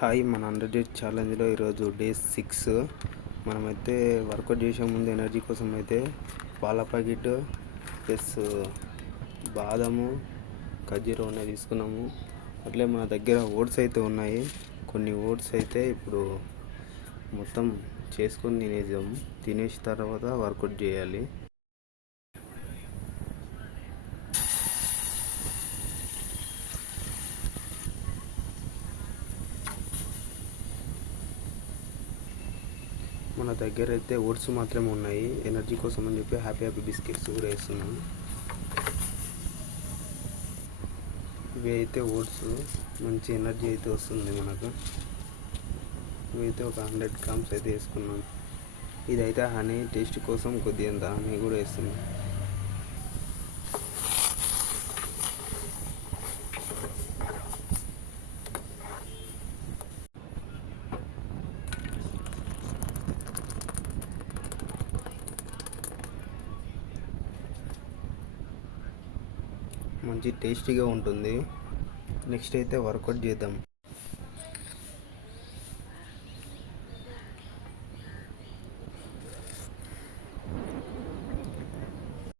Hi, మన 100 days ఛాలెంజ్లో ఈరోజు day 6. మనమైతే వర్కౌట్ చేసే ముందు ఎనర్జీ కోసం అయితే పాల ప్యాకెట్ ప్లస్ బాదము ఖర్జూరం అనేది తీసుకున్నాము. అట్లే మన దగ్గర ఓట్స్ అయితే ఉన్నాయి. కొన్ని ఓట్స్ అయితే ఇప్పుడు మొత్తం చేసుకొని తినేసాము. తినేసిన తర్వాత వర్కౌట్ చేయాలి. మన దగ్గర అయితే ఓట్స్ మాత్రమే ఉన్నాయి. ఎనర్జీ కోసం అని చెప్పి హ్యాపీ బిస్కెట్స్ కూడా వేస్తున్నాం. ఇవి అయితే ఓట్స్, మంచి ఎనర్జీ అయితే వస్తుంది మనకు. ఇవైతే ఒక 100 గ్రామ్స్ అయితే వేసుకున్నాం. ఇదైతే హనీ, టేస్ట్ కోసం కొద్దిగా హనీ కూడా వేస్తున్నాం. మంచి టేస్టీగా ఉంటుంది. నెక్స్ట్ అయితే వర్కౌట్ చేద్దాం.